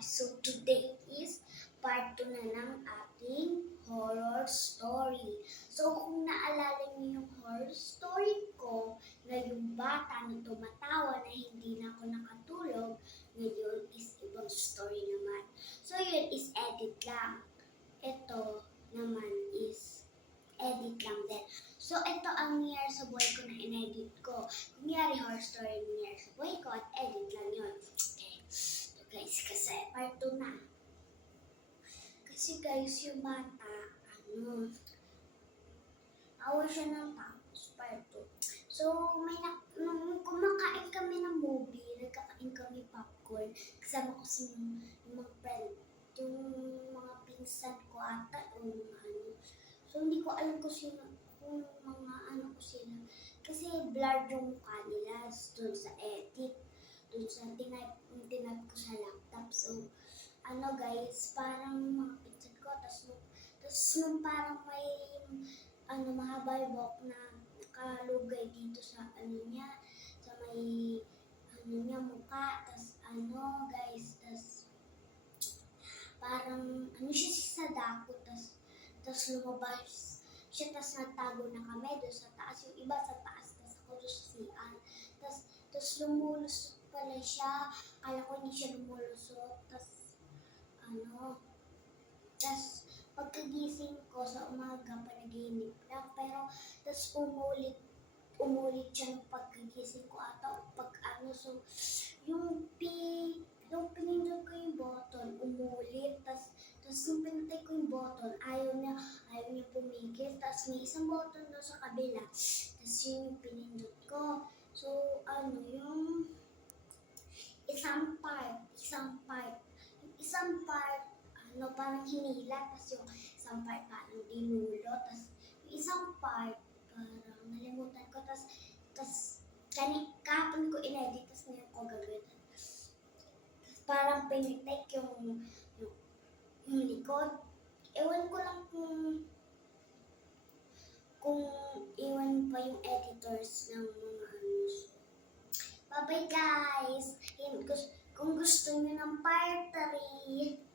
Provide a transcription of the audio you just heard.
guys, so today is part 2 na ng ating horror story. So kung naalala niyo yung horror story ko na yung bata na tumatawa na hindi na ako nakatulog, ngayon is ibang story naman. So yun is edit lang. Ito naman is edit lang din. So ito ang nangyari sa buhay ko na inedit ko. Kunyari horror story nangyari sa buhay ko at edit lang yun. Okay. So guys, kasi part 2 na. Kasi guys, yung bata, awa siya ng tapos part 2. So nung kumakain kami ng movie, nagkakain kami popcorn. Kasama ko si yung mga friend, yung mga pinsan ko ata o mga ano. So hindi ko alam kung mga ano ko sila. Kasi blurred yung mukha nila doon sa edit. Doon sa tinap ko sa laptop. So, ano guys, parang mga pinsan ko. Tapos nung parang may mahaba yung buhok na nakalugay dito sa niya. Sa may niya mukha. Tapos guys, tapos parang siya sa dako. Tapos lumabas siya, tapos nagtago na kami doon sa taas. Yung iba sa taas, tapos ako doon sa CR. Tapos lumulusot pala siya. Kala ko hindi siya lumulusot. Tapos pagkagising ko sa umaga, panaginip lang. Pero, tapos umulit siya ng pagkagising ko ata. So, yung pinindot ko yung button, umulit. Tapos nung pinatay ko yung button, ayaw niya pumigil. Tapos may isang button doon sa kabila. Tapos yun yung pinindot ko. So, yung isang part, parang hinila. Tapos yung isang part parang dinulo. Tapos yung isang part, parang nalimutan ko. Tapos kahapon ko inedit. Tapos ngayon ko gagawin. Tapos parang pinitik yung likod. Ewan ko lang kung iwan pa yung editors ng mga Bye-bye guys! Kung gusto nyo ng part 3,